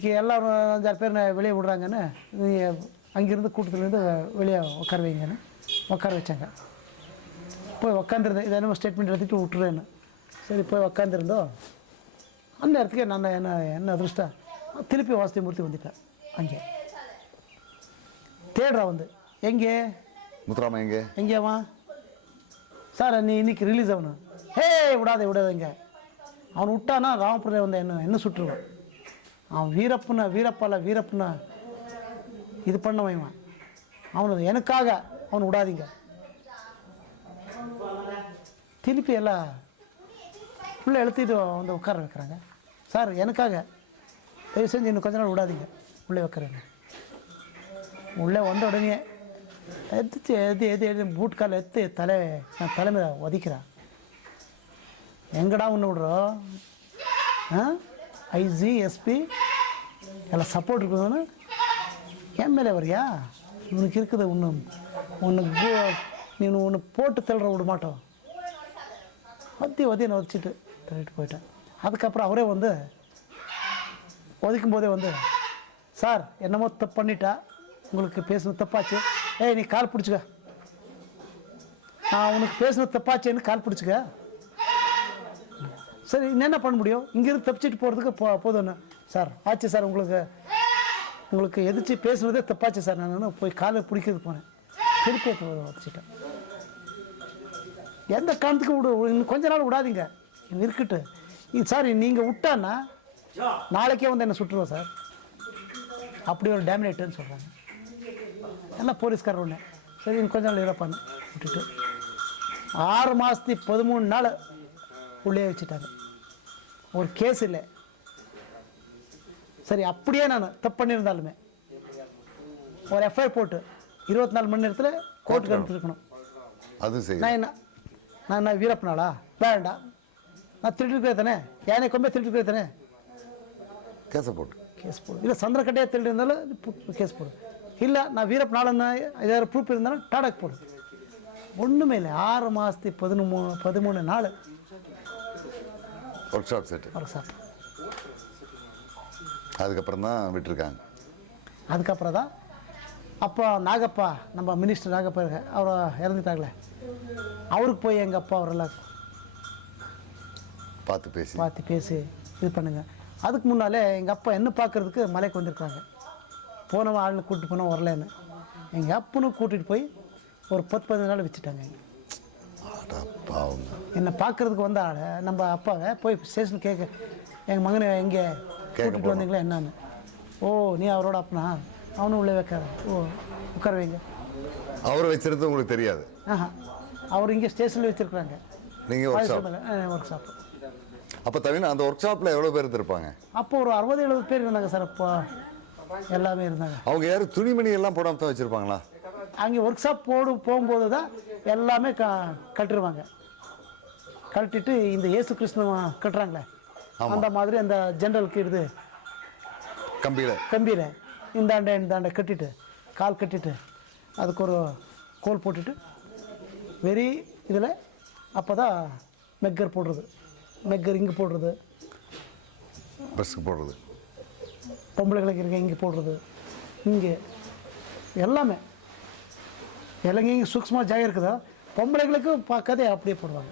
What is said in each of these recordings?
இன்றைக்கி எல்லாரும் அஞ்சாறு பேர் நான் வெளியே விடுறாங்கன்னு நீ அங்கேருந்து கூட்டத்துலேருந்து வெளியே உட்கார வைங்கன்னு உட்கார வச்சாங்க. போய் உக்காந்துருந்தேன். இதை என்ன ஸ்டேட்மெண்ட் எடுத்துகிட்டு விட்டுருவேன்னு சரி போய் உக்காந்துருந்தோம். அந்த இடத்துக்கே நான் என்ன என்ன அதிர்ஷ்டம் திருப்பி வாசதி மூர்த்தி வந்துட்டேன் அங்கே. தேடுறா வந்து. எங்கே? முத்துராமன் எங்கே? எங்கேவா சார் நீ இன்னைக்கு ரிலீஸ் ஆகணும். ஹே விடாதே விடாதீங்க அவன் விட்டானா ராமபுரம் வந்து என்ன என்ன சுட்டுருவான் அவன் வீரப்பன வீரப்பல வீரப்பன. இது பண்ணவன் இவன். அவனு எனக்காக அவன் விடாதீங்க. திருப்பி எல்லாம் உள்ளே எழுத்திட்டு வந்து உட்கார வைக்கிறாங்க. சார் எனக்காக. தயவு செஞ்சு இன்னும் கொஞ்ச நாள் விடாதீங்க. உள்ளே வைக்கிறேங்க உள்ளே வந்த உடனே எடுத்து எது எது எது பூட்கால் எடுத்து தலை நான் தலைமை உதைக்கிறேன் எங்கடா ஒன்று விடுறோம் ஆ? ஐஜிஎஸ்பி எல்லாம் சப்போர்ட் இருக்குதுன்னு எம்எல்ஏ வரியா? உனக்கு இருக்குது ஒன்று ஒன்று நீ ஒன்று போட்டு தள்ளுற விட மாட்டோம். வத்தி ஒத்தி நான் வச்சுட்டு தள்ளிட்டு போயிட்டேன். அதுக்கப்புறம் அவரே வந்து ஒதுக்கும் போதே வந்து சார் என்னமோ தப்பு பண்ணிட்டா? உங்களுக்கு பேசுனது தப்பாச்சு. ஏய் நீ கால் பிடிச்சிக்க. நான் உனக்கு பேசுனது தப்பாச்சேன்னு கால் பிடிச்சிக்க. சரி இன்னும் என்ன பண்ண முடியும்? இங்கேருந்து தப்பிச்சிட்டு போகிறதுக்கு போ போதும்ண்ணா சார் ஆச்சு சார் உங்களுக்கு உங்களுக்கு எதிர்த்து பேசுனதே தப்பாச்சு சார். நான் போய் காலை பிடிக்கிறது போனேன். திருப்பி வச்சுட்டேன். எந்த காரணத்துக்கு விடு இன்னும் கொஞ்ச நாள் விடாதீங்க. இருக்கட்டு இது சார் நீங்கள் விட்டான்னா நாளைக்கே வந்து என்ன சுட்டுருவோம் சார். அப்படி ஒரு டேமினேட்டுன்னு சொல்கிறாங்க எல்லாம் போலீஸ்காரர் ஒன்று சரி இன்னும் கொஞ்ச நாள் இறப்பான்னு விட்டுட்டு. ஆறு மாதத்தி பதிமூணு நாள் உள்ளே வச்சுட்டாங்க. ஒரு கேஸ் இல்லை. சரி அப்படியே நான் தப்பு பண்ணியிருந்தாலுமே. ஒரு எஃப்ஐஆர் போட்டு இருபத்தி நாலு மணி நேரத்தில் கோர்ட்டுக்கு அனுப்பிச்சிருக்கணும். அதுவும் சரி. நான் என்ன நான் என்ன வீரப்பனாளா? வேண்டாம். நான் திருட்டு தானே? யானை கொம்பே திருட்டு தானே? கேஸை போட்டு. கேஸ் போடு. இல்லை சந்திரக்கட்டையாக திருடி இருந்தாலும் கேஸ் போடு. இல்லை நான் வீரப் நாளன்னா ஏதாவது ப்ரூஃப் இருந்தாலும் டாடாக் போடு. ஒன்றுமே இல்லை. ஆறு மாதத்து பதினொன்று பதிமூணு நாள். ஒர்க் ஷாப் செட்டு வரும் சார் அதுக்கப்புறம் தான் விட்டுருக்காங்க. அதுக்கப்புறம் தான் அப்போ நாகப்பா நம்ம மினிஸ்டர் நாகப்பா இருக்க அவர் இறந்துட்டாங்களே. அவருக்கு போய் எங்கள் அப்பா அவரெல்லாம் பார்த்து பேசி. பார்த்து பேசி இது பண்ணுங்க. அதுக்கு முன்னாலே எங்கள் அப்பா என்ன பார்க்கறதுக்கு மலைக்கு வந்திருக்காங்க. போனவன் ஆளுன்னு கூட்டிட்டு போனவன் வரலன்னு. எங்கள் அப்பனும் கூட்டிகிட்டு போய் ஒரு பத்து பதினஞ்சு நாள் வச்சுட்டாங்க. பாவங்க என்னை பார்க்கறதுக்கு வந்த ஆளை நம்ம அப்பாவை போய் ஸ்டேஷன் கேட்க எங்கள் மகனை எங்கே கூட்டிகிட்டு வந்தீங்களா என்னன்னு. ஓ நீ அவரோட அப்பனா? அவனும் உள்ளே வைக்காத. ஓ உட்கார வைங்க. அவரை வச்சிருந்து உங்களுக்கு தெரியாது? ஆஹா அவர் இங்கே ஸ்டேஷனில் வச்சுருக்குறாங்க. நீங்கள் ஒர்க் ஷாப் ஒர்க் ஷாப் அப்போ தவிர அந்த ஒர்க் ஷாப்பில் எவ்வளோ பேர் இருந்திருப்பாங்க? அப்போ ஒரு அறுபது எழுபது பேர் இருந்தாங்க சார் அப்போ. எல்லாமே இருந்தாங்க. அவங்க யாரும் துணிமணி எல்லாம் போடாம தான் வச்சுருப்பாங்களா? அங்கே ஒர்க் ஷாப் போடு போகும்போது தான் எல்லாமே க கட்டிருவாங்க. கட்டிட்டு இந்த இயேசு கிருஷ்ண கட்டுறாங்களே. அந்த மாதிரி அந்த ஜென்ரலுக்கு இது. கம்பியில். கம்பியில். இந்தாண்ட இந்தாண்ட கட்டிட்டு கால் கட்டிட்டு அதுக்கு ஒரு கோல் போட்டுட்டு வெறி இதில் அப்போ தான் மெக்கர் போடுறது. மெக்கர் இங்கே போடுறது. பஸ்ஸுக்கு போடுறது. பொம்பளைகளுக்கு இருக்க இங்கே போடுறது. இங்கே. எல்லாமே. இங்கே சூக்ஷ்மமாக ஜாக இருக்குதோ? பொம்பளைகளுக்கு பார்க்காதே அப்படியே போடுவாங்க.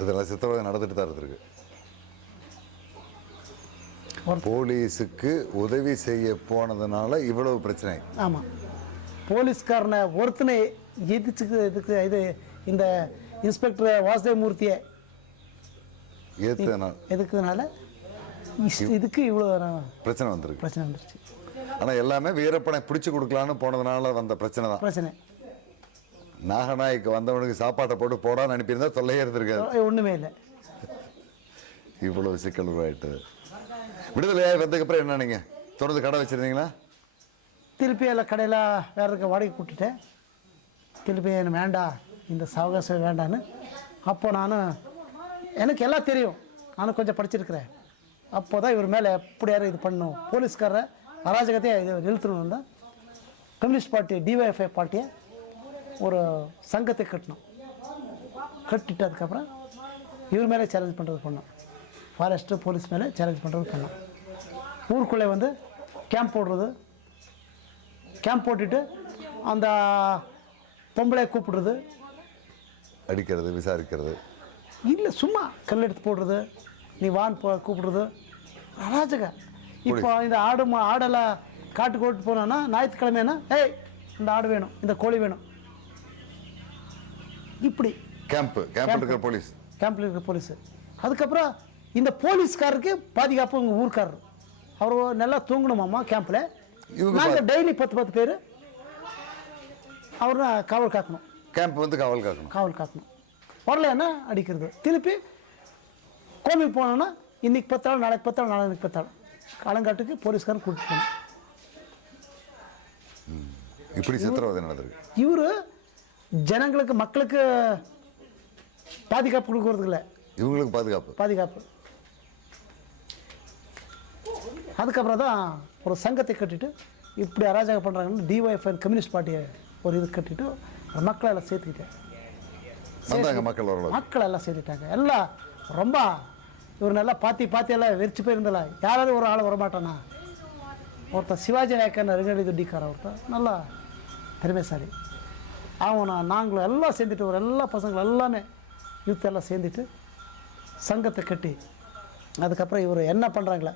இதெல்லாம் சித்திரவதை நடந்துட்டு தான் இருந்திருக்கு. போலீஸுக்கு உதவி செய்ய போனதுனால இவ்வளவு பிரச்சனை. ஆமாம் போலீஸ்காரனை ஒருத்தனை எதிர்த்துக்கு இதுக்கு இது இந்த இன்ஸ்பெக்டர் வாசுதேவமூர்த்தியை ஏற்றுனால எதுக்குனால? இதுக்கு இவ்வளோ பிரச்சனை வந்திருக்கு. பிரச்சனை வந்துருச்சு. ஆனால் எல்லாமே வீரப்பனை பிடிச்சு கொடுக்கலான்னு போனதுனால வந்த பிரச்சனை தான். பிரச்சனை. நாகநாய்க்கு வந்தவனுக்கு சாப்பாட்டை போட்டு போடான்னு அனுப்பியிருந்தா தொல்லையே இருந்திருக்காது. ஒன்றுமே இல்லை. இவ்வளவு சிக்கல் உருவாயிட்டது விடுதலையாகி வந்ததுக்கப்புறம் என்ன நீங்கள் தொடர்ந்து கடை வச்சுருந்தீங்களா? திருப்பி எல்லாம் கடையில் வேற இருக்க வாடகை கூட்டிட்டேன். திருப்பி எனக்கு வேண்டாம் இந்த சாவகாசம் வேண்டான்னு. அப்போ நான் எனக்கு எல்லாம் தெரியும். நானும் கொஞ்சம் படிச்சிருக்கிறேன். அப்போ தான் இவர் மேலே எப்படியாரும் இது பண்ணணும் போலீஸ்காரரை அராஜகத்தையே இது நிறுத்தணும் தான் கம்யூனிஸ்ட் பார்ட்டி டிஒஎஃப்ஐ பார்ட்டியை ஒரு சங்கத்தை கட்டணும். கட்டிட்டு அதுக்கப்புறம் இவர் மேலே சேலஞ்ச் பண்ணுறது பண்ணோம் ஃபாரஸ்ட்டு போலீஸ் மேலே சேலஞ்ச் பண்ணுறது பண்ணோம் ஊருக்குள்ளே வந்து கேம்ப் போடுறது. கேம்ப் போட்டுட்டு அந்த பொம்பளையை கூப்பிடுறது. அடிக்கிறது விசாரிக்கிறது. இல்லை சும்மா கல் எடுத்து போடுறது. நீ வான் போ கூப்பிடுறது. அராஜக இப்போ இந்த ஆடு மா- ஆடெல்லாம் காட்டுக்கு ஓட்டு போனோன்னா ஞாயிற்றுக்கிழமைனா ஏய் இந்த ஆடு வேணும் இந்த கோழி வேணும். இப்படி. கேம்ப் கேம்ப் இருக்கிற போலீஸ் கேம்பில் இருக்கிற போலீஸு அதுக்கப்புறம் இந்த போலீஸ்காரருக்கு பாதுகாப்பு உங்கள் ஊர்க்காரர். அவர் நல்லா தூங்கணுமாம்மா கேம்பில் நாங்கள் டெய்லி பத்து பத்து பேர். அவர் காவல் காக்கணும். கேம்ப் வந்து காவல் காக்கணும். காவல் காக்கணும். வரலைன்னா அடிக்கிறது. திருப்பி கோமிக்கு போனோன்னா இன்னைக்கு பத்தாள் நாளைக்கு பத்தாள் நாளைக்கு பத்தாள். களங்காட்டுக்கு போலீஸ்காரன் கூட்டிட்டு போகணும். இப்படி சித்திரவதை நடந்திருக்கு. இவர் ஜனங்களுக்கு மக்களுக்கு பாதுகாப்பு கொடுக்கறது இல்லை இவங்களுக்கு பாதுகாப்பு. பாதுகாப்பு. அதுக்கப்புறம் தான் ஒரு சங்கத்தை கட்டிட்டு இப்படி அராஜகம் பண்ணுறாங்கன்னு டிஒய்எஃப்என் கம்யூனிஸ்ட் பார்ட்டியை ஒரு இது கட்டிட்டு மக்களை எல்லாம் சேர்த்துக்கிட்டேன் மக்கள் மக்கள் எல்லாம் சேர்த்துட்டாங்க எல்லாம் ரொம்ப இவர் நல்லா பாத்தி பாத்தி எல்லாம் வெறிச்சு போயிருந்தல. யாராவது ஒரு ஆள் வரமாட்டானா? ஒருத்தன் சிவாஜி நாயக்கன் ரிங்கடி துட்டிக்கார ஒருத்தன் நல்லா திறமைசாலி அவன் நாங்களும் எல்லாம் சேர்ந்துட்டு ஒரு எல்லா பசங்களும் எல்லாமே யூத் எல்லாம் சேர்ந்துட்டு சங்கத்தை கட்டி அதுக்கப்புறம் இவர் என்ன பண்ணுறாங்களே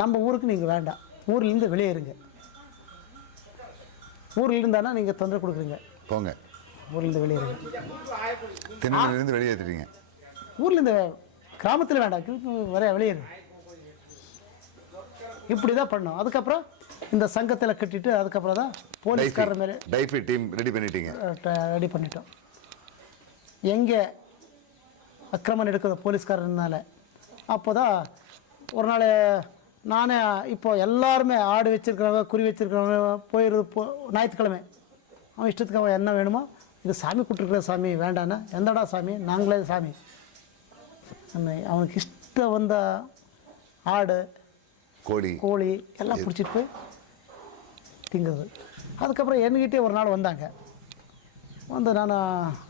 நம்ம ஊருக்கு நீங்கள் வேண்டாம். ஊர்லேருந்து வெளியே இருங்க. ஊரில் இருந்தானா நீங்கள் தொந்தரவு கொடுக்குறீங்க. போங்க. ஊர்லேருந்து வெளியே இருங்க. திருநெல்வேலியிலிருந்து வெளியேற்றிட்டீங்க ஊரில் இந்த கிராமத்தில் வேண்டாம். கிழக்கு வர வெளியேறு இப்படி தான் பண்ணோம். அதுக்கப்புறம் இந்த சங்கத்தில் கட்டிட்டு அதுக்கப்புறம் தான் போலீஸ்காரர் மேலே டைஃபி டீம் ரெடி பண்ணிட்டீங்க. ரெடி பண்ணிட்டோம். எங்கே அக்கிரமம் எடுக்குது போலீஸ்காரனால அப்போ தான் ஒரு நாள் நானே இப்போ எல்லாருமே ஆடு வச்சிருக்கிறவங்க குறி வச்சிருக்கிறவங்க போயிடுது போ ஞாயிற்றுக்கிழமை. அவன் இஷ்டத்துக்கு அவன் என்ன வேணுமோ இது சாமி கூட்டிருக்கிற சாமி வேண்டான்னா எந்தடா சாமி நாங்களே சாமி. அவனுக்கு இஷ்டம் வந்த ஆடு கோழி. கோழி எல்லாம் பிடிச்சிட்டு போய் திங்குறது அதுக்கப்புறம் என்கிட்டே ஒரு நாள் வந்தாங்க. வந்து நான்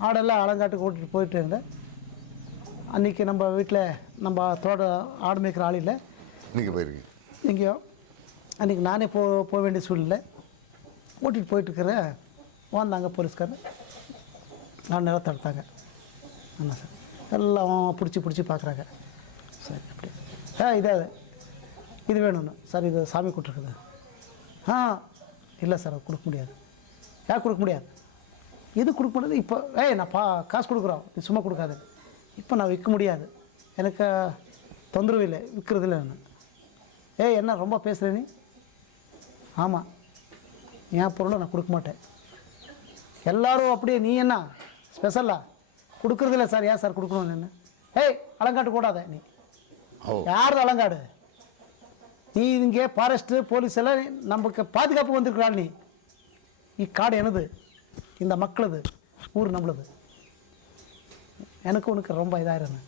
ஆடெல்லாம் அலங்காட்டுக்கு ஓட்டிட்டு போயிட்டு இருந்தேன். அன்றைக்கி நம்ம வீட்டில் நம்ம தோட ஆடு மேய்க்கிற ஆள் இல்லை. இன்னைக்கு போயிருக்கீங்க. எங்கேயோ. அன்றைக்கி நானே போ போக வேண்டிய சூழ்நிலை. ஓட்டிகிட்டு போயிட்டுருக்கிறேன் வந்தாங்க போலீஸ்காரர். நான் நிலத்தை எடுத்தாங்க ஆமாம் சார். எல்லாம் பிடிச்சி பிடிச்சி பார்க்குறாங்க சரி அப்படி ஆ இதே அது. இது வேணும்னு. சார் இது சாமி கூட்டிருக்குது ஆ இல்லை சார் கொடுக்க முடியாது. ஏன் கொடுக்க முடியாது? இது கொடுக்க முடியாது? இப்போ ஏய் நான் பா காசு கொடுக்குறோம். நீ சும்மா கொடுக்காது. இப்போ நான் விற்க முடியாது. எனக்கு தொந்தரவு இல்லை. விற்கிறது இல்லை நான். ஏய் என்ன ரொம்ப பேசுகிற நீ? ஆமாம் என் பொருளை நான் கொடுக்க மாட்டேன். எல்லாரும் அப்படியே நீ என்ன? ஸ்பெஷலா கொடுக்குறதில்ல சார். ஏன் சார் கொடுக்கணும் என்ன ஏய் அலங்காட்டு கூடாத நீ. யார் அலங்காடு? நீ இங்கே ஃபாரஸ்ட்டு போலீஸ் எல்லாம் நமக்கு பாதுகாப்பு வந்திருக்கிறாள் நீ. இக்காடு எனது. இந்த மக்களது. ஊர் நம்மளது. எனக்கு உனக்கு ரொம்ப இதாயிருந்தேன்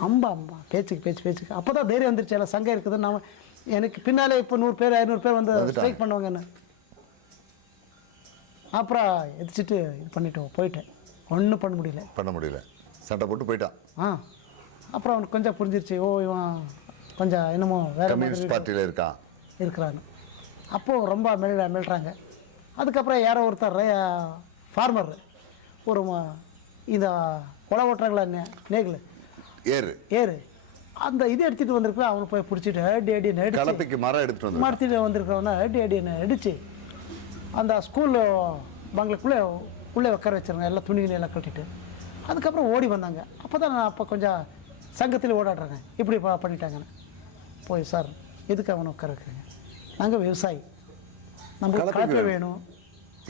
அம்பா அம்பா. பேச்சுக்கு பேச்சு பேச்சுக்கு. அப்போ தான் தைரியம் வந்துருச்சு. எல்லாம் சங்கம் இருக்குது. நம்ம எனக்கு பின்னாலே இப்போ நூறு பேர் ஐநூறு பேர் வந்து. ஸ்ட்ரைக் பண்ணுவாங்கன்னு அப்புறம் எதிர்ச்சிட்டு இது பண்ணிட்டோம் போயிட்டேன். ஒன்றும் பண்ண முடியல. பண்ண முடியல. சண்டை போட்டு போயிட்டான். ஆ. அப்புறம் அவனுக்கு கொஞ்சம் புரிஞ்சிருச்சு. ஓ இவன் கொஞ்சம் என்னமோ வேற கம்யூனிஸ்ட் பார்ட்டியில் இருக்கான் இருக்கிறான்னு அப்போது ரொம்ப மெல்ல மெல்றாங்க. அதுக்கப்புறம் யாரோ ஒருத்தர் ஃபார்மர் ஒரு இந்த கொலை ஓட்டுறாங்களா நே- நேகில் ஏறு. ஏறு. அந்த இது எடுத்துகிட்டு வந்திருக்கு அவனை போய் பிடிச்சிட்டு அடி அடின்னு அடிச்சு கலப்பைக்கு மரம் எடுத்துட்டு வந்து மரத்தில் வந்திருக்கிறவன அடி அடின்னு அடிச்சு அந்த ஸ்கூல் பங்களுக்குள்ளே உள்ளே உட்கார வச்சிருங்க எல்லாம் துணிகளை எல்லாம் கட்டிட்டு. அதுக்கப்புறம் ஓடி வந்தாங்க. அப்போ தான் நான் அப்போ கொஞ்சம் சங்கத்தில் ஓடாடுறாங்க. இப்படி பண்ணிட்டாங்கன்னு. போய் சார் எதுக்கு அவனை உட்கார வைக்கிறீங்க நாங்கள் விவசாயி கலப்பைக்கு கலப்பை வேணும். வேணும்.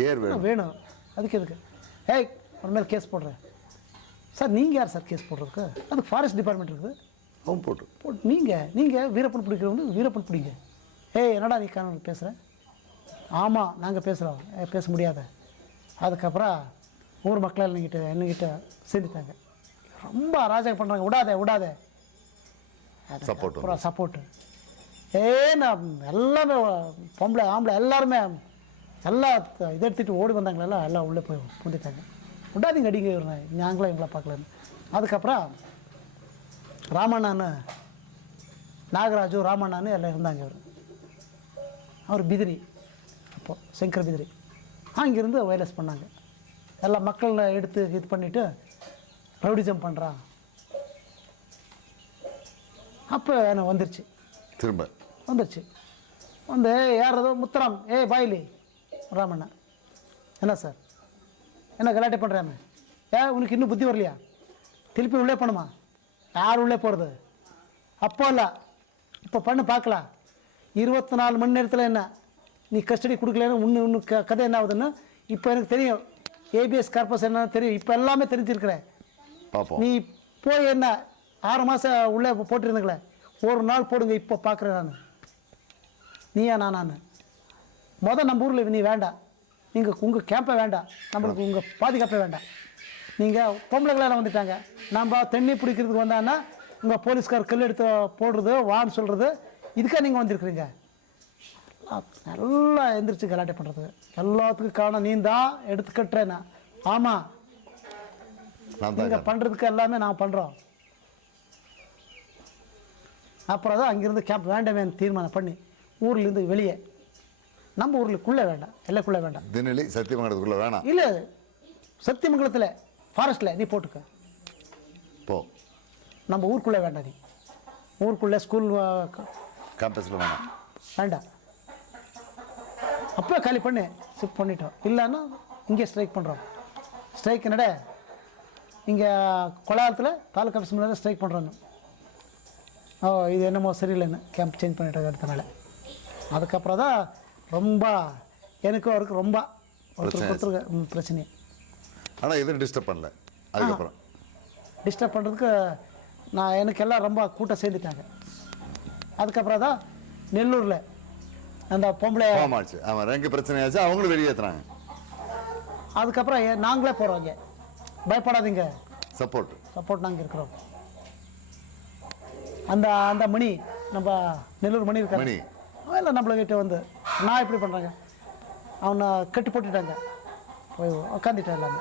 ஏர் வேணும். வேணும். அதுக்கு எதுக்கு? ஏய் ஒரு மேலே கேஸ் போடுறேன். சார் நீங்கள் யார் சார் கேஸ் போடுறதுக்கு? அதுக்கு ஃபாரஸ்ட் டிபார்ட்மெண்ட் இருக்குது. அவன் போட்டு போட்டு நீங்கள் நீங்கள் வீரப்பன் பிடிக்கிறவங்க வீரப்பன் பிடிங்க. ஏய் என்னடா நீ காரணம் பேசுகிற ஆமாம் நாங்கள் பேசுகிறோம் பேச முடியாத. அதுக்கப்புறம் ஊர் மக்கள் என்னகிட்ட என்னகிட்ட சேர்ந்துட்டாங்க ரொம்ப அராஜகம் பண்ணுறாங்க விடாதே விடாதே வந்து. அப்புறம் சப்போர்ட்டு ஏ நான் எல்லாமே பொம்பளை ஆம்பளை எல்லாருமே எல்லாம் த- இதை எடுத்துகிட்டு ஓடி வந்தாங்களே எல்லாம் எல்லாம் உள்ளே போய் புந்திட்டாங்க. விடாதீங்க அடிங்க நாங்களும் எங்களை பார்க்கலன்னு. அதுக்கப்புறம் ராமண்ணான்னு நாகராஜு ராமண்ணான்னு எல்லாம் இருந்தாங்க அவர் அவர் பிதிரி. அப்போது சங்கர் பிதிரி. அங்கேருந்து வயலஸ் பண்ணாங்க. எல்லா மக்களை எடுத்து இது பண்ணிவிட்டு ரவுடிசம் பண்ணுறான் அப்போ எனக்கு வந்துருச்சு. திரும்ப. வந்துருச்சு. வந்து யாரதோ முத்துராம் ஏய் பாயிலி ராமண்ணா என்ன சார்? என்ன கலாட்டை பண்ணுறாம ஏன் உனக்கு இன்னும் புத்தி வரலையா? திருப்பி உள்ளே போகணுமா? யார் உள்ளே போகிறது அப்போ இல்லை இப்போ பண்ணு பார்க்கலாம். இருபத்தி நாலு மணி நேரத்தில் என்ன? நீ கஸ்டடி கொடுக்கலன்னு இன்னும் இன்னும் க கதை என்ன ஆகுதுன்னு இப்போ எனக்கு தெரியும். ஏபிஎஸ் கார்பஸ் என்னன்னு தெரியும். இப்போ எல்லாமே தெரிஞ்சிருக்கிறேன். நீ போய் என்ன? ஆறு மாதம் உள்ளே போட்டிருந்தீங்களே. ஒரு நாள் போடுங்க இப்போ பார்க்குறேன் நான். நீயா நான் நான் மொதல் நம்ம ஊரில் நீ வேண்டாம் நீங்கள் உங்கள் கேம்பை வேண்டாம் நம்மளுக்கு உங்கள் பாதுகாப்பே வேண்டாம். நீங்கள் பொம்பளைங்களாம் வந்துட்டாங்க. நம்ம தண்ணி பிடிக்கிறதுக்கு வந்தான்னா உங்கள் போலீஸ்கார் கல் எடுத்து போடுறது வான்னு சொல்கிறது இதுக்காக நீங்கள் வந்திருக்கிறீங்க. நல்லா எந்திரிச்சு கலாட்டை பண்ணுறது எல்லாத்துக்கும் காரணம் நீ தான் எடுத்து கட்டுறேன்னா ஆமாம் நீங்கள் பண்ணுறதுக்கு எல்லாமே நான் பண்ணுறோம் அப்புறம் தான் அங்கேருந்து கேம்ப் வேண்டாமேன்னு தீர்மானம் பண்ணி ஊர்லேருந்து வெளியே. நம்ம ஊருக்குள்ளே வேண்டாம். எல்லைக்குள்ளே வேண்டாம். தினலி சத்தியமங்கலத்துக்குள்ள வேணாம். இல்லை சத்தியமங்கலத்தில் ஃபாரஸ்ட்டில் நீ போட்டுக்க. போ. நம்ம ஊருக்குள்ளே வேண்டாம் நீ. ஊருக்குள்ளே ஸ்கூல் கேம்பஸில் வேணாம். வேண்டாம். அப்போ காலி பண்ணி. ஷிஃப்ட் பண்ணிட்டோம். இல்லைன்னா இங்கே ஸ்ட்ரைக் பண்ணுறோம் ஸ்ட்ரைக் நட இங்கே கொளாரத்தில் தாலுக்கா ஆஃபீஸ் முன்னாடி ஸ்ட்ரைக் பண்ணுறாங்க ஓ இது என்னமோ சரியில்லைன்னு கேம்ப் சேஞ்ச் பண்ணிட்டாங்க அடுத்தனால அதுக்கப்புறம் தான் ரொம்ப எனக்கும் அவருக்கு ரொம்ப ஒருத்தருக்கு ஒருத்தருக்கு பிரச்சனை ஆனால் எதுவும் டிஸ்டர்ப் பண்ணல. அதுக்கப்புறம். டிஸ்டர்ப் பண்ணுறதுக்கு நான் எனக்கு எல்லாம் ரொம்ப கூட்டம் சேர்ந்துட்டாங்க. அதுக்கப்புறம் தான் நெல்லூரில் அந்த பொம்பளை ஆச்சு. ஆமாம் ரெங்கு பிரச்சனையாச்சு அவங்களும் வெளியேற்றுறாங்க அதுக்கப்புறம் நாங்களே போகிறோம் இங்கே பயப்படாதீங்க. சப்போர்ட் சப்போர்ட் நாங்கள் இருக்கிறோம். அந்த அந்த மணி நம்ம நெல்லூர் மணி இருக்காரு. எல்லாம் நம்மள கிட்ட வந்து. நான் எப்படி பண்ணுறாங்க அவனை கட்டு போட்டுட்டாங்க. போய் உக்காந்துட்டேன் எல்லாமே.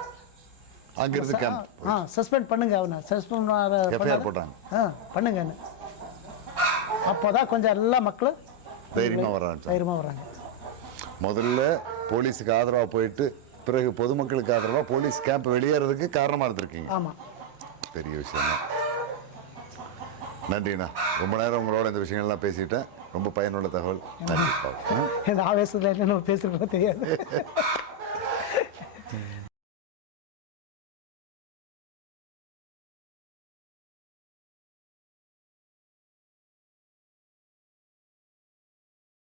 அங்கிருந்து கேம்ப் ஆ சஸ்பெண்ட் பண்ணுங்க அவனை. சஸ்பெண்ட் எஃப்ஐஆர் போட்டாங்க. ஆ பண்ணுங்கன்னு அப்போ தான் கொஞ்சம் எல்லா மக்களும் தைரியமாக வர ஆரம்பிச்சாங்க. தைரியமாக வர்றாங்க முதல்ல போலீஸுக்கு ஆதரவாக போயிட்டு பிறகு பொதுமக்களுக்கு ஆதரவாக போலீஸ் கேம்ப் வெளியேறதுக்கு காரணமாக இருந்திருக்கீங்க. ஆமாம் பெரிய விஷயம் தான் நன்றிண்ணா. ரொம்ப நேரம் உங்களோட இந்த விஷயங்கள்லாம் பேசிட்டேன். ரொம்ப பயனுள்ள தகவல். நன்றி. இந்த ஆவேசத்தில் என்னென்ன பேசுகிறதோ தெரியாது.